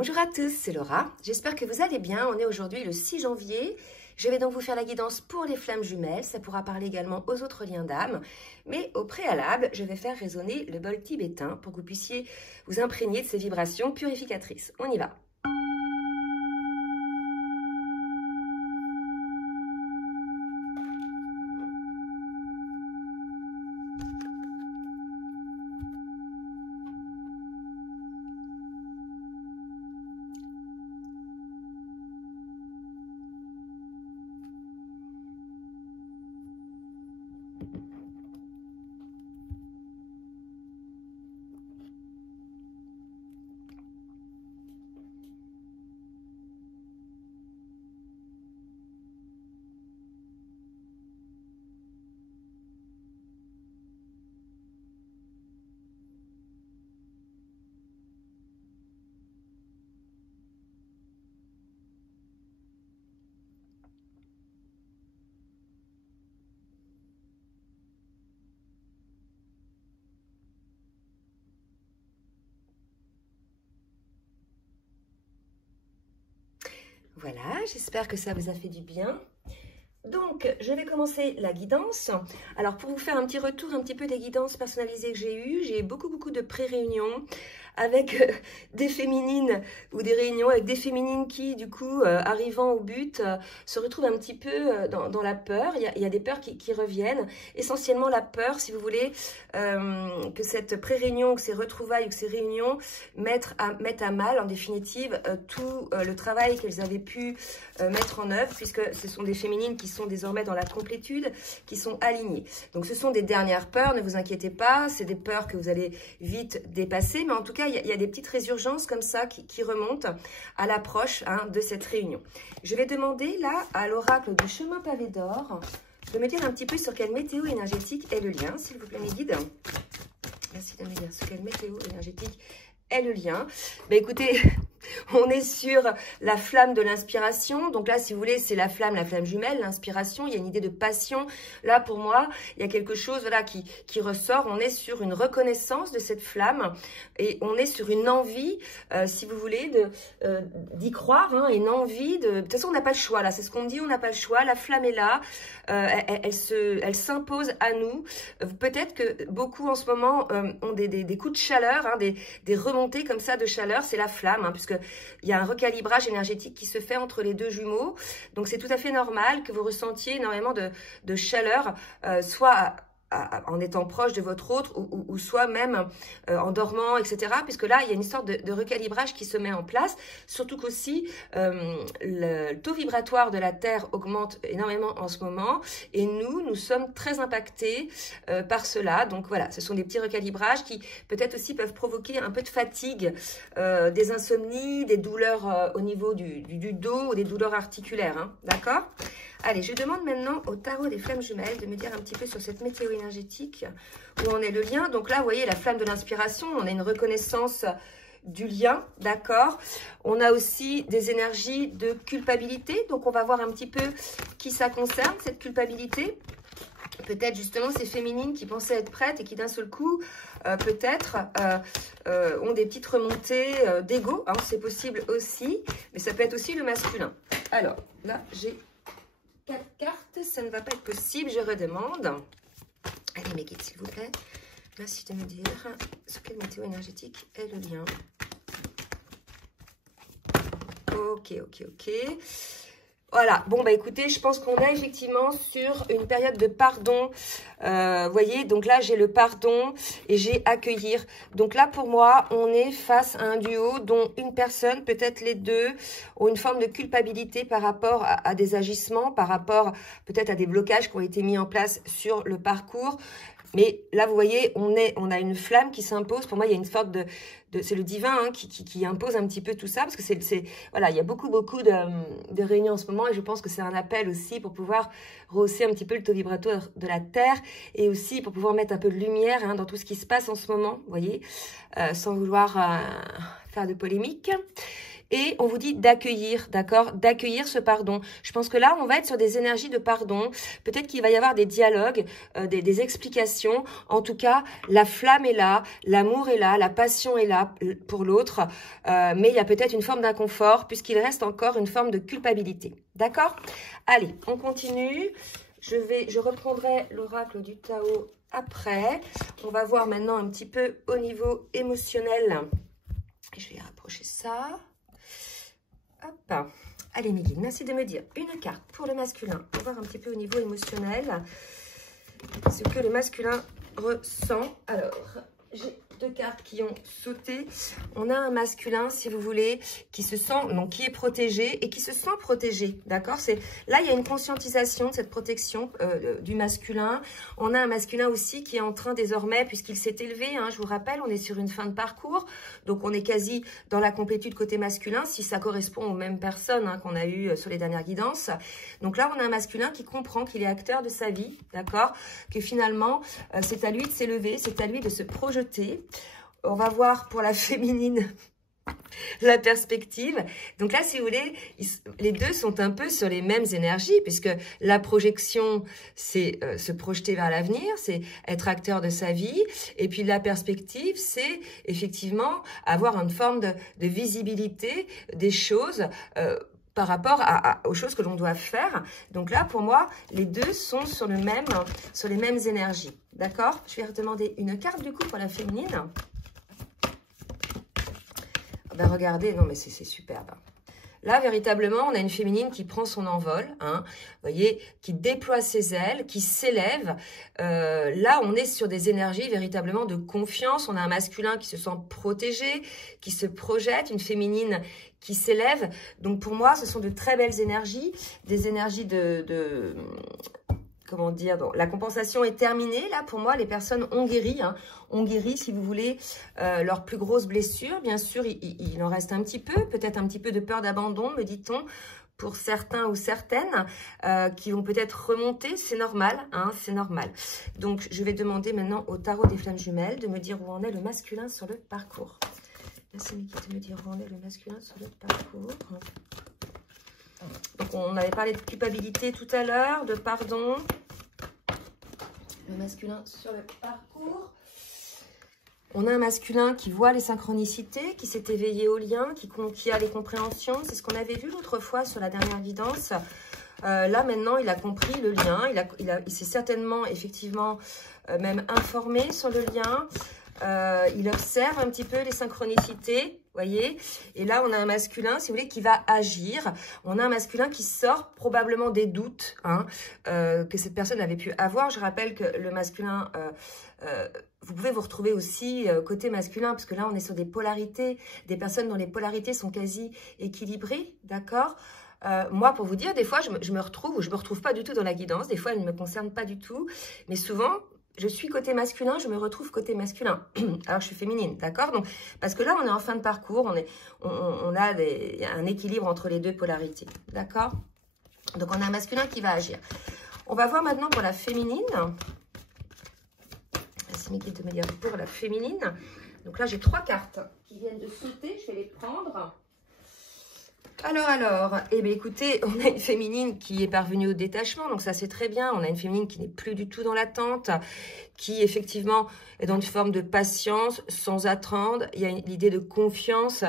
Bonjour à tous, c'est Laura. J'espère que vous allez bien. On est aujourd'hui le 6 janvier. Je vais donc vous faire la guidance pour les flammes jumelles. Ça pourra parler également aux autres liens d'âme. Mais au préalable, je vais faire résonner le bol tibétain pour que vous puissiez vous imprégner de ces vibrations purificatrices. On y va. Voilà, j'espère que ça vous a fait du bien. Donc, je vais commencer la guidance. Alors, pour vous faire un petit retour un petit peu des guidances personnalisées que j'ai beaucoup de pré-réunions avec des féminines ou des réunions avec des féminines qui, du coup, arrivant au but, se retrouvent un petit peu dans la peur. Il y a des peurs qui reviennent. Essentiellement, la peur, si vous voulez, que cette pré-réunion, que ces retrouvailles ou que ces réunions mettent à mal, en définitive, tout le travail qu'elles avaient pu mettre en œuvre, puisque ce sont des féminines qui sont désormais dans la complétude, qui sont alignées. Donc, ce sont des dernières peurs, ne vous inquiétez pas, c'est des peurs que vous allez vite dépasser, mais en tout cas, il y a des petites résurgences comme ça qui remontent à l'approche de cette réunion. Je vais demander là à l'oracle du chemin pavé d'or de me dire un petit peu sur quelle météo énergétique est le lien, s'il vous plaît mes guides. Merci de me dire sur quelle météo énergétique est le lien. Ben écoutez, on est sur la flamme de l'inspiration. Donc là, si vous voulez, c'est la flamme jumelle, l'inspiration. Il y a une idée de passion. Là, pour moi, il y a quelque chose voilà, qui ressort. On est sur une reconnaissance de cette flamme et on est sur une envie, si vous voulez, d'y croire. Une envie de... De toute façon, on n'a pas le choix. Là, c'est ce qu'on me dit, on n'a pas le choix. La flamme est là. Elle s'impose à nous. Peut-être que beaucoup, en ce moment, ont des coups de chaleur, des remontées comme ça de chaleur. C'est la flamme, puisque il y a un recalibrage énergétique qui se fait entre les deux jumeaux. Donc, c'est tout à fait normal que vous ressentiez énormément de chaleur, soit en étant proche de votre autre ou soit même en dormant, etc. Puisque là, il y a une sorte de recalibrage qui se met en place. Surtout qu'aussi, le taux vibratoire de la Terre augmente énormément en ce moment. Et nous sommes très impactés par cela. Donc voilà, ce sont des petits recalibrages qui peut-être aussi peuvent provoquer un peu de fatigue, des insomnies, des douleurs au niveau du dos ou des douleurs articulaires. D'accord ? Allez, je demande maintenant au tarot des flammes jumelles de me dire un petit peu sur cette météo énergétique où en est le lien. Donc là, vous voyez, la flamme de l'inspiration, on a une reconnaissance du lien, d'accord. On a aussi des énergies de culpabilité. Donc, on va voir un petit peu qui ça concerne, cette culpabilité. Peut-être justement ces féminines qui pensaient être prêtes et qui d'un seul coup, peut-être, ont des petites remontées d'ego. C'est possible aussi, mais ça peut être aussi le masculin. Alors, là, j'ai 4 cartes, ça ne va pas être possible, je redemande. Allez mes guides, s'il vous plaît. Merci de me dire sur quelle météo énergétique est le lien. Ok. Voilà, bon bah écoutez, je pense qu'on est effectivement sur une période de pardon. Voyez, donc là j'ai le pardon et j'ai accueillir. Donc là pour moi, on est face à un duo dont une personne, peut-être les deux, ont une forme de culpabilité par rapport à des agissements, par rapport peut-être à des blocages qui ont été mis en place sur le parcours. Mais là, vous voyez, on a une flamme qui s'impose. Pour moi, il y a une sorte c'est le divin qui impose un petit peu tout ça. Parce que voilà, il y a beaucoup de réunions en ce moment. Et je pense que c'est un appel aussi pour pouvoir rehausser un petit peu le taux vibratoire de la Terre. Et aussi pour pouvoir mettre un peu de lumière dans tout ce qui se passe en ce moment, vous voyez, sans vouloir faire de polémique. Et on vous dit d'accueillir, d'accord? D'accueillir ce pardon. Je pense que là, on va être sur des énergies de pardon. Peut-être qu'il va y avoir des dialogues, des explications. En tout cas, la flamme est là, l'amour est là, la passion est là pour l'autre. Mais il y a peut-être une forme d'inconfort puisqu'il reste encore une forme de culpabilité. D'accord? Allez, on continue. Je reprendrai l'oracle du Tao après. On va voir maintenant un petit peu au niveau émotionnel. Je vais rapprocher ça. Hop. Allez, mes guides, merci de me dire une carte pour le masculin. On va voir un petit peu au niveau émotionnel ce que le masculin ressent. Alors, j'ai 2 cartes qui ont sauté. On a un masculin, si vous voulez, qui se sent, donc qui est protégé et qui se sent protégé, d'accord? Là, il y a une conscientisation de cette protection du masculin. On a un masculin aussi qui est en train désormais, puisqu'il s'est élevé, hein, je vous rappelle, on est sur une fin de parcours, donc on est quasi dans la complétude côté masculin, si ça correspond aux mêmes personnes hein, qu'on a eues sur les dernières guidances. Donc là, on a un masculin qui comprend qu'il est acteur de sa vie, d'accord? Que finalement, c'est à lui de s'élever, c'est à lui de se projeter. On va voir pour la féminine la perspective. Donc là, si vous voulez, les deux sont un peu sur les mêmes énergies, puisque la projection, c'est se projeter vers l'avenir, c'est être acteur de sa vie. Et puis la perspective, c'est effectivement avoir une forme de visibilité des choses par rapport aux choses que l'on doit faire. Donc là, pour moi, les deux sont sur les mêmes énergies. D'accord? Je vais redemander une carte du coup pour la féminine. Ben regardez, non mais c'est superbe. Là, véritablement, on a une féminine qui prend son envol, hein, vous voyez, qui déploie ses ailes, qui s'élève. Là, on est sur des énergies véritablement de confiance. On a un masculin qui se sent protégé, qui se projette, une féminine qui s'élève. Donc pour moi, ce sont de très belles énergies, des énergies comment dire, donc, la compensation est terminée. Là, pour moi, les personnes ont guéri, hein, si vous voulez, leurs plus grosses blessures. Bien sûr, il en reste un petit peu, peut-être un petit peu de peur d'abandon, me dit-on, pour certains ou certaines qui vont peut-être remonter. C'est normal, hein, c'est normal. Donc, je vais demander maintenant au tarot des flammes jumelles de me dire où en est le masculin sur le parcours. Merci, Niki, de me dire où en est le masculin sur le parcours. Donc, on avait parlé de culpabilité tout à l'heure, de pardon. Le masculin sur le parcours. On a un masculin qui voit les synchronicités, qui s'est éveillé au lien, qui a les compréhensions. C'est ce qu'on avait vu l'autre fois sur la dernière guidance. Là, maintenant, il a compris le lien. Il s'est certainement, effectivement, même informé sur le lien. Il observe un petit peu les synchronicités. Voyez, et là on a un masculin, si vous voulez, qui va agir. On a un masculin qui sort probablement des doutes hein, que cette personne avait pu avoir. Je rappelle que le masculin, vous pouvez vous retrouver aussi côté masculin, parce que là on est sur des polarités, des personnes dont les polarités sont quasi équilibrées, d'accord? Moi, pour vous dire, des fois je me retrouve ou je me retrouve pas du tout dans la guidance. Des fois elle ne me concerne pas du tout, mais souvent je suis côté masculin, je me retrouve côté masculin. Alors, je suis féminine, d'accord? Donc, parce que là, on est en fin de parcours, on a un équilibre entre les deux polarités, d'accord? Donc, on a un masculin qui va agir. On va voir maintenant pour la féminine. C'est Mickey de me dire pour la féminine. Donc là, j'ai 3 cartes qui viennent de sauter. Je vais les prendre. Alors, eh bien écoutez, on a une féminine qui est parvenue au détachement, donc ça c'est très bien. On a une féminine qui n'est plus du tout dans l'attente, qui effectivement est dans une forme de patience, sans attendre. Il y a l'idée de confiance.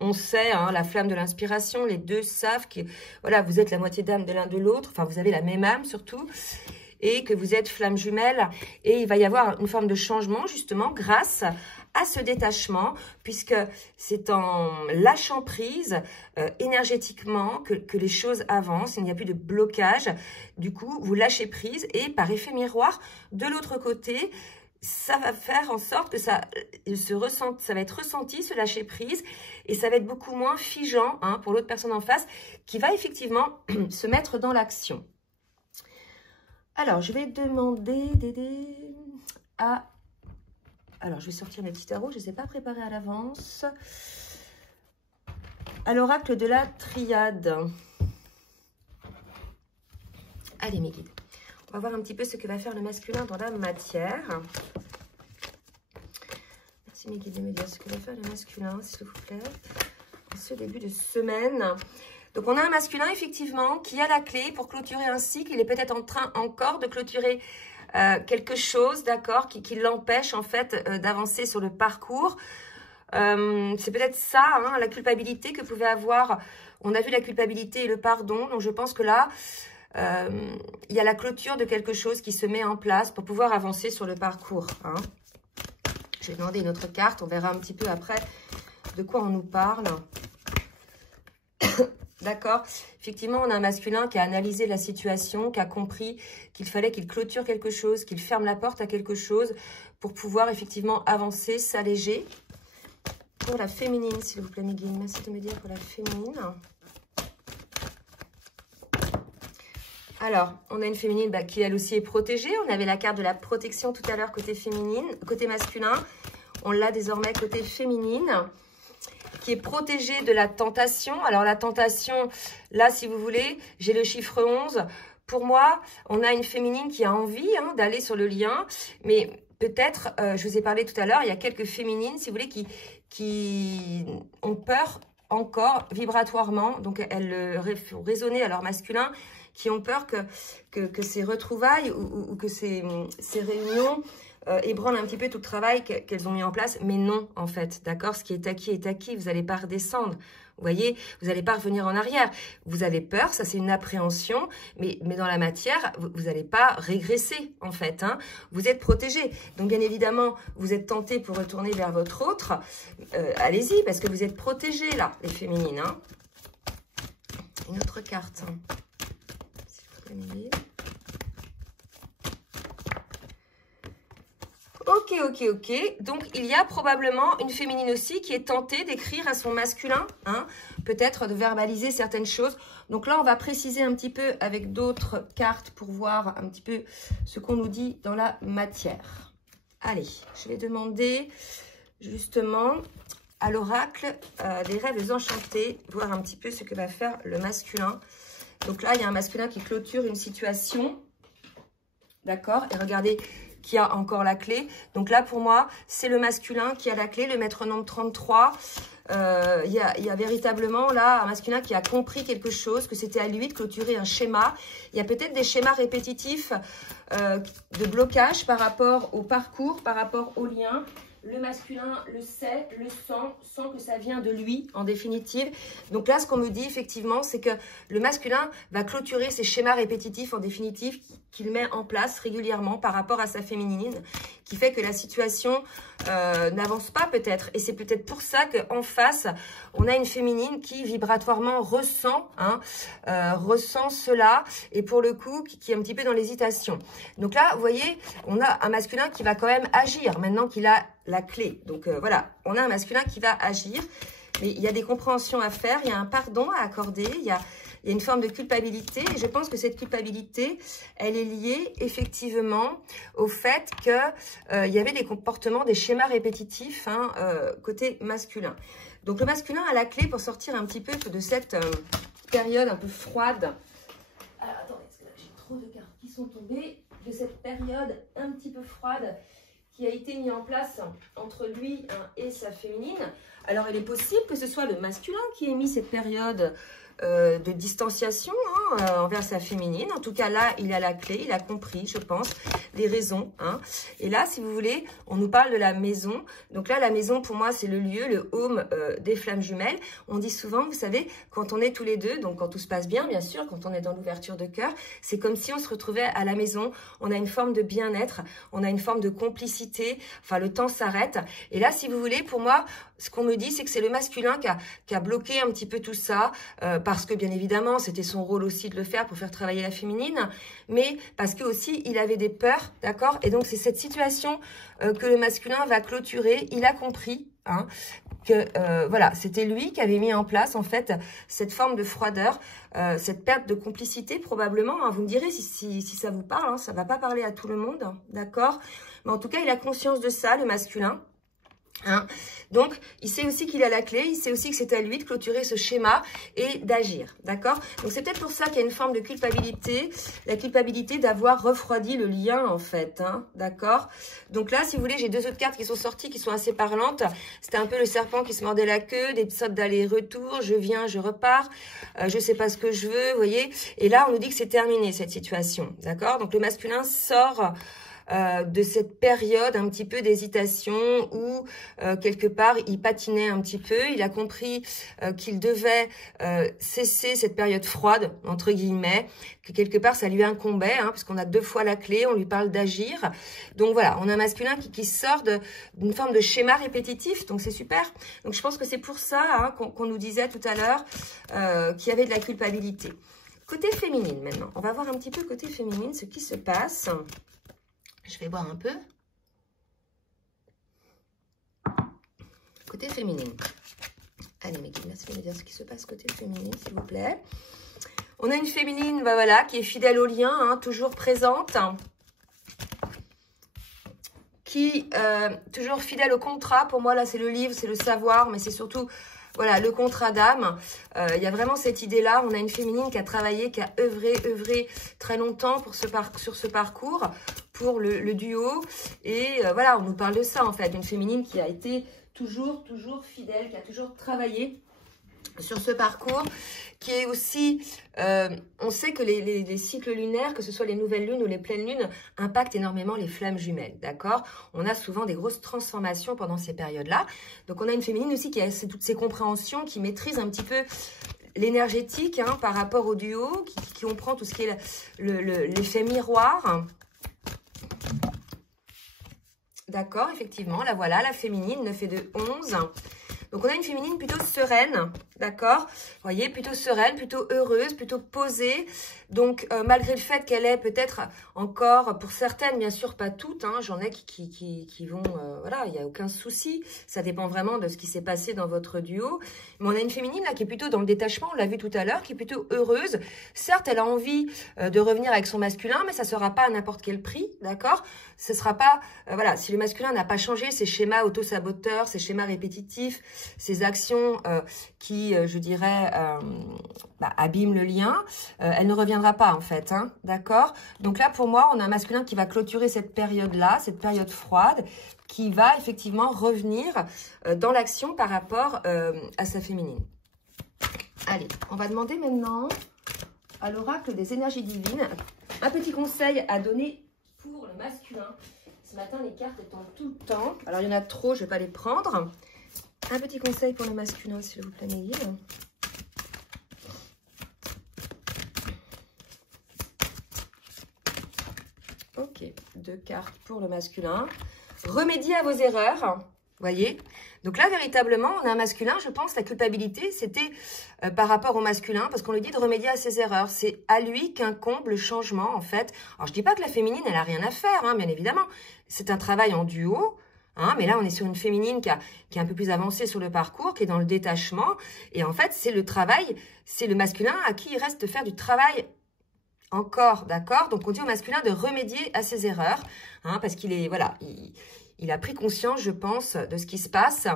On sait, hein, la flamme de l'inspiration, les deux savent que voilà, vous êtes la moitié d'âme de l'un de l'autre, enfin vous avez la même âme surtout, et que vous êtes flamme jumelle. Et il va y avoir une forme de changement justement grâce à ce détachement, puisque c'est en lâchant prise énergétiquement que les choses avancent, il n'y a plus de blocage. Du coup, vous lâchez prise et par effet miroir, de l'autre côté, ça va faire en sorte que ça va être ressenti, ce lâcher prise, et ça va être beaucoup moins figeant hein, pour l'autre personne en face, qui va effectivement se mettre dans l'action. Alors, je vais demander d'aider à... Alors, je vais sortir mes petits tarots, je ne les ai pas préparés à l'avance. À l'oracle de la triade. Allez, mes guides. On va voir un petit peu ce que va faire le masculin dans la matière. Merci, mes guides, de me dire ce que va faire le masculin, s'il vous plaît. ce début de semaine. Donc, on a un masculin, effectivement, qui a la clé pour clôturer un cycle. Il est peut-être en train encore de clôturer quelque chose, d'accord, qui l'empêche, en fait, d'avancer sur le parcours. C'est peut-être ça, hein, la culpabilité que pouvait avoir. On a vu la culpabilité et le pardon. Donc, je pense que là, il y a la clôture de quelque chose qui se met en place pour pouvoir avancer sur le parcours. Hein. Je vais demander une autre carte. On verra un petit peu après de quoi on nous parle. D'accord. Effectivement, on a un masculin qui a analysé la situation, qui a compris qu'il fallait qu'il clôture quelque chose, qu'il ferme la porte à quelque chose pour pouvoir effectivement avancer, s'alléger. Pour la féminine, s'il vous plaît, Miguel, merci de me dire pour la féminine. Alors, on a une féminine qui, elle aussi, est protégée. On avait la carte de la protection tout à l'heure côté féminine, côté masculin. On l'a désormais côté féminine, qui est protégée de la tentation. Alors, la tentation, là, si vous voulez, j'ai le chiffre 11. Pour moi, on a une féminine qui a envie d'aller sur le lien, mais peut-être, je vous ai parlé tout à l'heure, il y a quelques féminines, si vous voulez, qui ont peur encore vibratoirement. Donc, elles font résonner à leur masculin, qui ont peur que ces retrouvailles ou que ces réunions ébranlent un petit peu tout le travail qu'elles ont mis en place. Mais non, en fait, d'accord? Ce qui est acquis, vous n'allez pas redescendre. Vous voyez, vous n'allez pas revenir en arrière. Vous avez peur, ça c'est une appréhension, mais dans la matière, vous n'allez pas régresser, en fait. Hein. Vous êtes protégé. Donc, bien évidemment, vous êtes tenté pour retourner vers votre autre. Allez-y, parce que vous êtes protégés, là, les féminines. Hein. Une autre carte. Ok. Donc, il y a probablement une féminine aussi qui est tentée d'écrire à son masculin, hein, peut-être de verbaliser certaines choses. Donc là, on va préciser un petit peu avec d'autres cartes pour voir un petit peu ce qu'on nous dit dans la matière. Allez, je vais demander justement à l'oracle des rêves enchantés, voir un petit peu ce que va faire le masculin. Donc là, il y a un masculin qui clôture une situation. D'accord? Et regardez qui a encore la clé. Donc là, pour moi, c'est le masculin qui a la clé, le maître nombre 33. Il y a véritablement là un masculin qui a compris quelque chose, que c'était à lui de clôturer un schéma. Il y a peut-être des schémas répétitifs de blocage par rapport au parcours, par rapport au lien. Le masculin le sait, le sent que ça vient de lui, en définitive. Donc là, ce qu'on me dit, effectivement, c'est que le masculin va clôturer ces schémas répétitifs, en définitive, qu'il met en place régulièrement par rapport à sa féminine, qui fait que la situation n'avance pas peut-être. Et c'est peut-être pour ça qu'en face, on a une féminine qui vibratoirement ressent cela, et pour le coup, qui est un petit peu dans l'hésitation. Donc là, vous voyez, on a un masculin qui va quand même agir, maintenant qu'il a la clé. Donc voilà, on a un masculin qui va agir, mais il y a des compréhensions à faire, il y a un pardon à accorder, il y a une forme de culpabilité, et je pense que cette culpabilité, elle est liée effectivement au fait que il y avait des comportements, des schémas répétitifs côté masculin. Donc le masculin a la clé pour sortir un petit peu de cette période un peu froide. Alors attendez, parce que là j'ai trop de cartes qui sont tombées, de cette période un petit peu froide qui a été mis en place entre lui et sa féminine. Alors, il est possible que ce soit le masculin qui ait mis cette période de distanciation envers sa féminine. En tout cas, là, il a la clé, il a compris, je pense, les raisons. Hein. Et là, si vous voulez, on nous parle de la maison. Donc là, la maison, pour moi, c'est le lieu, le home des flammes jumelles. On dit souvent, vous savez, quand on est tous les deux, donc quand tout se passe bien, bien sûr, quand on est dans l'ouverture de cœur, c'est comme si on se retrouvait à la maison. On a une forme de bien-être, on a une forme de complicité. Enfin, le temps s'arrête. Et là, si vous voulez, pour moi, ce qu'on me dit, c'est que c'est le masculin qui a bloqué un petit peu tout ça, parce que bien évidemment, c'était son rôle aussi de le faire pour faire travailler la féminine, mais parce que aussi, il avait des peurs, d'accord? Et donc, c'est cette situation que le masculin va clôturer. Il a compris que voilà, c'était lui qui avait mis en place en fait cette forme de froideur, cette perte de complicité probablement. Vous me direz si ça vous parle, ça ne va pas parler à tout le monde, d'accord? Mais en tout cas, il a conscience de ça, le masculin. Hein. Donc, il sait aussi qu'il a la clé, il sait aussi que c'est à lui de clôturer ce schéma et d'agir, d'accord? Donc, c'est peut-être pour ça qu'il y a une forme de culpabilité, la culpabilité d'avoir refroidi le lien, en fait, hein, d'accord? Donc là, si vous voulez, j'ai deux autres cartes qui sont sorties, qui sont assez parlantes. C'était un peu le serpent qui se mordait la queue, des sortes d'allers-retours, je viens, je repars, je sais pas ce que je veux, vous voyez? Et là, on nous dit que c'est terminé, cette situation, d'accord? Donc, le masculin sort... de cette période un petit peu d'hésitation où quelque part il patinait un petit peu, il a compris qu'il devait cesser cette période froide entre guillemets, que quelque part ça lui incombait, hein, puisqu'on a deux fois la clé, on lui parle d'agir. Donc voilà, on a un masculin qui sort d'une forme de schéma répétitif, donc c'est super. Donc je pense que c'est pour ça hein, qu'on nous disait tout à l'heure qu'il y avait de la culpabilité. Côté féminine maintenant, on va voir un petit peu côté féminine ce qui se passe. Je vais boire un peu. Côté féminine. Allez, mes guides, merci de me dire ce qui se passe côté féminine, s'il vous plaît. On a une féminine, bah voilà, qui est fidèle au lien, hein, toujours présente. Qui, toujours fidèle au contrat. Pour moi, là, c'est le livre, c'est le savoir, mais c'est surtout... Voilà, le contrat d'âme, il y a vraiment cette idée-là. On a une féminine qui a travaillé, qui a œuvré très longtemps pour sur ce parcours, pour le duo. Et voilà, on nous parle de ça en fait. Une féminine qui a été toujours fidèle, qui a toujours travaillé sur ce parcours, qui est aussi, on sait que les cycles lunaires, que ce soit les nouvelles lunes ou les pleines lunes, impactent énormément les flammes jumelles, d'accord? On a souvent des grosses transformations pendant ces périodes-là. Donc, on a une féminine aussi qui a toutes ces compréhensions, qui maîtrise un petit peu l'énergétique hein, par rapport au duo, qui comprend tout ce qui est l'effet miroir. D'accord, effectivement, là voilà, la féminine, 9 et 2, 11. Donc, on a une féminine plutôt sereine, d'accord? Vous voyez, plutôt sereine, plutôt heureuse, plutôt posée. Donc, malgré le fait qu'elle est peut-être encore, pour certaines, bien sûr, pas toutes, hein, j'en ai qui vont, voilà, il n'y a aucun souci. Ça dépend vraiment de ce qui s'est passé dans votre duo. Mais on a une féminine, là, qui est plutôt dans le détachement, on l'a vu tout à l'heure, qui est plutôt heureuse. Certes, elle a envie de revenir avec son masculin, mais ça ne sera pas à n'importe quel prix, d'accord? Ce ne sera pas, voilà, si le masculin n'a pas changé ses schémas auto-saboteurs, ses schémas répétitifs, ces actions qui, je dirais, abîment le lien, elle ne reviendra pas en fait, hein, d'accord? Donc là, pour moi, on a un masculin qui va clôturer cette période-là, cette période froide, qui va effectivement revenir dans l'action par rapport à sa féminine. Allez, on va demander maintenant à l'oracle des énergies divines un petit conseil à donner pour le masculin. Ce matin, les cartes étant tout le temps, alors il y en a trop, je ne vais pas les prendre. Un petit conseil pour le masculin, s'il vous plaît, mes guides. Ok, 2 cartes pour le masculin. Remédiez à vos erreurs, voyez. Donc là, véritablement, on a un masculin, je pense, la culpabilité, c'était par rapport au masculin, parce qu'on lui dit de remédier à ses erreurs. C'est à lui qu'incombe le changement, en fait. Alors, je dis pas que la féminine, elle a rien à faire, hein, bien évidemment. C'est un travail en duo. Hein, mais là, on est sur une féminine qui est un peu plus avancée sur le parcours, qui est dans le détachement. Et en fait, c'est le travail, c'est le masculin à qui il reste de faire du travail encore, d'accord? Donc, on dit au masculin de remédier à ses erreurs, hein, parce qu'il est, voilà, il a pris conscience, je pense, de ce qui se passe.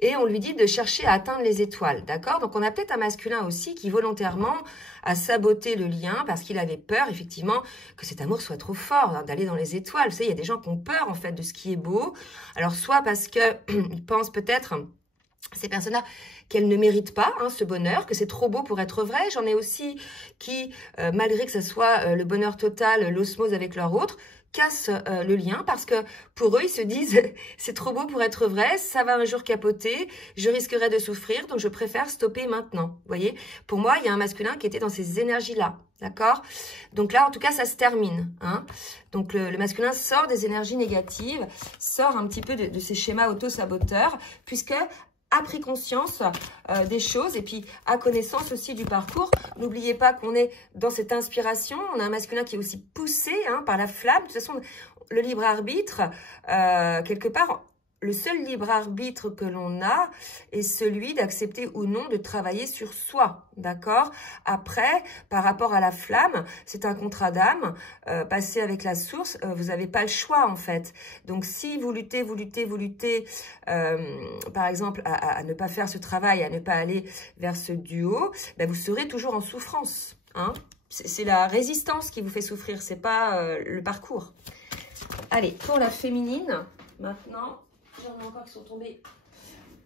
Et on lui dit de chercher à atteindre les étoiles, d'accord? Donc, on a peut-être un masculin aussi qui, volontairement, a saboté le lien parce qu'il avait peur, effectivement, que cet amour soit trop fort, hein, d'aller dans les étoiles. Vous savez, il y a des gens qui ont peur, en fait, de ce qui est beau. Alors, soit parce qu'ils pensent peut-être, ces personnes-là, qu'elles ne méritent pas hein, ce bonheur, que c'est trop beau pour être vrai. J'en ai aussi qui, malgré que ce soit le bonheur total, l'osmose avec leur autre, cassent le lien parce que pour eux, ils se disent c'est trop beau pour être vrai, ça va un jour capoter, je risquerais de souffrir, donc je préfère stopper maintenant. Vous voyez, pour moi, il y a un masculin qui était dans ces énergies-là, d'accord? Donc là, en tout cas, ça se termine. Hein. Donc le masculin sort des énergies négatives, sort un petit peu de ces schémas auto-saboteurs, puisque a pris conscience des choses et puis a connaissance aussi du parcours. N'oubliez pas qu'on est dans cette inspiration. On a un masculin qui est aussi poussé hein, par la flamme. De toute façon, le libre arbitre, quelque part, le seul libre arbitre que l'on a est celui d'accepter ou non de travailler sur soi, d'accord? Après, par rapport à la flamme, c'est un contrat d'âme, passer avec la source, vous n'avez pas le choix en fait. Donc si vous luttez, par exemple, à ne pas faire ce travail, à ne pas aller vers ce duo, ben, vous serez toujours en souffrance, hein? C'est la résistance qui vous fait souffrir, c'est pas le parcours. Allez, pour la féminine, maintenant... J'en ai encore qui sont tombés.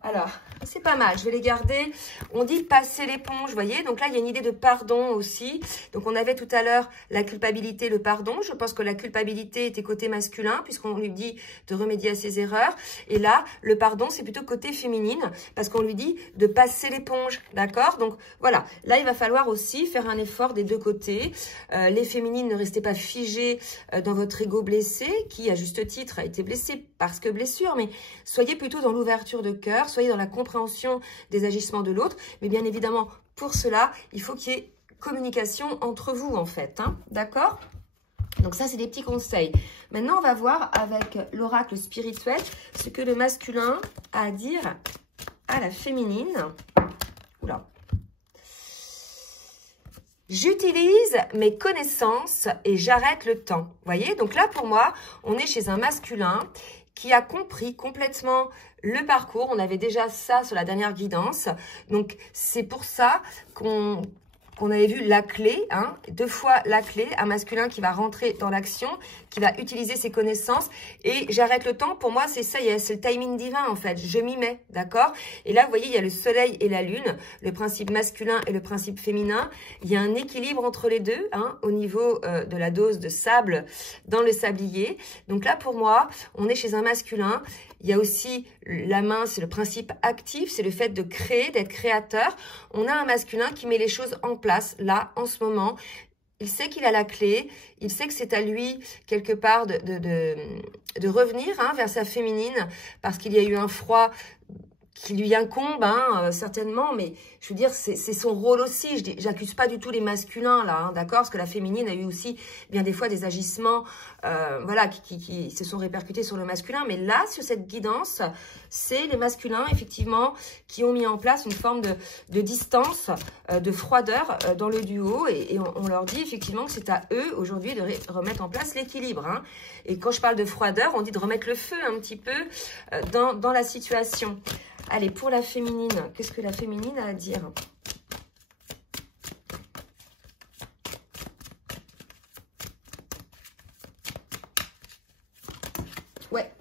Alors, c'est pas mal, je vais les garder. On dit passer l'éponge, vous voyez. Donc là, il y a une idée de pardon aussi. Donc on avait tout à l'heure la culpabilité, le pardon. Je pense que la culpabilité était côté masculin, puisqu'on lui dit de remédier à ses erreurs. Et là, le pardon, c'est plutôt côté féminine, parce qu'on lui dit de passer l'éponge, d'accord? Donc voilà, là, il va falloir aussi faire un effort des deux côtés. Les féminines, ne restez pas figées dans votre ego blessé, qui, à juste titre, a été blessé parce que blessure, mais soyez plutôt dans l'ouverture de cœur, soyez dans la compréhension des agissements de l'autre, mais bien évidemment, pour cela, il faut qu'il y ait communication entre vous, en fait, hein, d'accord? Donc ça, c'est des petits conseils. Maintenant, on va voir avec l'oracle spirituel ce que le masculin a à dire à la féminine. Oula. J'utilise mes connaissances et j'arrête le temps. Vous voyez, donc là, pour moi, on est chez un masculin qui a compris complètement le parcours. On avait déjà ça sur la dernière guidance. Donc, c'est pour ça qu'on avait vu la clé, hein, 2 fois la clé, un masculin qui va rentrer dans l'action, qui va utiliser ses connaissances. Et j'arrête le temps, pour moi, c'est ça, c'est le timing divin, en fait. Je m'y mets, d'accord? Et là, vous voyez, il y a le soleil et la lune, le principe masculin et le principe féminin. Il y a un équilibre entre les deux, hein, au niveau de la dose de sable dans le sablier. Donc là, pour moi, on est chez un masculin. Il y a aussi la main, c'est le principe actif, c'est le fait de créer, d'être créateur. On a un masculin qui met les choses en place, là, en ce moment. Il sait qu'il a la clé, il sait que c'est à lui, quelque part, de revenir, hein, vers sa féminine, parce qu'il y a eu un froid qui lui incombe, hein, certainement, mais je veux dire, c'est son rôle aussi. J'accuse pas du tout les masculins, là, hein, d'accord? Parce que la féminine a eu aussi, bien des fois, des agissements, voilà, qui se sont répercutés sur le masculin. Mais là, sur cette guidance, c'est les masculins, effectivement, qui ont mis en place une forme de distance, de froideur dans le duo. Et on leur dit, effectivement, que c'est à eux, aujourd'hui, de remettre en place l'équilibre, hein. Et quand je parle de froideur, on dit de remettre le feu un petit peu dans la situation. Allez, pour la féminine, qu'est-ce que la féminine a à dire? Ouais,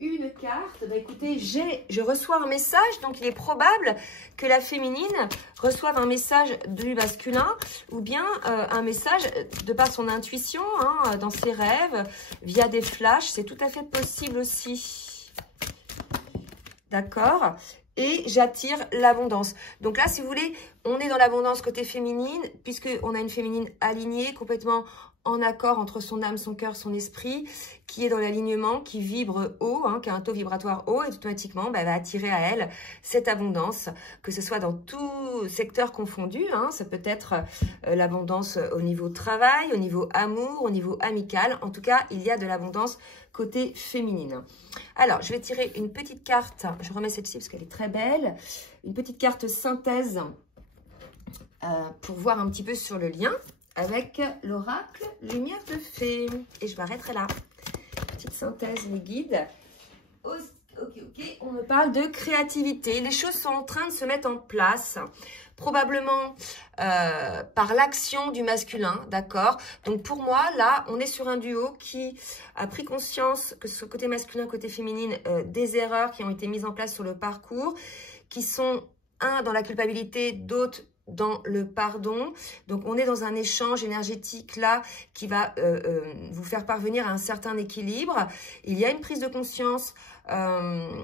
une carte. Bah écoutez, je reçois un message, donc il est probable que la féminine reçoive un message du masculin ou bien un message de par son intuition, hein, dans ses rêves, via des flashs. C'est tout à fait possible aussi. D'accord? Et j'attire l'abondance. Donc là, si vous voulez, on est dans l'abondance côté féminine, puisqu'on a une féminine alignée, complètement en accord entre son âme, son cœur, son esprit, qui est dans l'alignement, qui vibre haut, hein, qui a un taux vibratoire haut, et automatiquement, bah, elle va attirer à elle cette abondance, que ce soit dans tout secteur confondu, hein, ça peut être l'abondance au niveau travail, au niveau amour, au niveau amical. En tout cas, il y a de l'abondance côté féminine. Alors, je vais tirer une petite carte, je remets celle-ci parce qu'elle est très belle, une petite carte synthèse pour voir un petit peu sur le lien avec l'oracle Lumière de Fée. Et je m'arrêterai là. Petite synthèse, les guides. Ok, on me parle de créativité. Les choses sont en train de se mettre en place. Probablement par l'action du masculin, d'accord? Donc pour moi, là, on est sur un duo qui a pris conscience, que ce soit côté masculin, côté féminine, des erreurs qui ont été mises en place sur le parcours, qui sont, un, dans la culpabilité, d'autres, dans le pardon. Donc on est dans un échange énergétique là qui va vous faire parvenir à un certain équilibre. Il y a une prise de conscience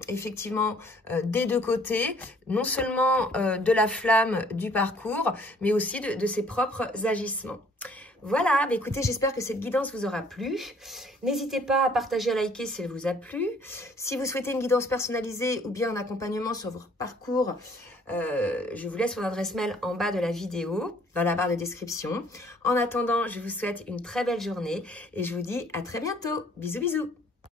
effectivement des deux côtés, non seulement de la flamme du parcours, mais aussi de ses propres agissements. Voilà, bah écoutez, j'espère que cette guidance vous aura plu. N'hésitez pas à partager, à liker si elle vous a plu. Si vous souhaitez une guidance personnalisée ou bien un accompagnement sur votre parcours, je vous laisse mon adresse mail en bas de la vidéo, dans la barre de description. En attendant, je vous souhaite une très belle journée et je vous dis à très bientôt. Bisous, bisous.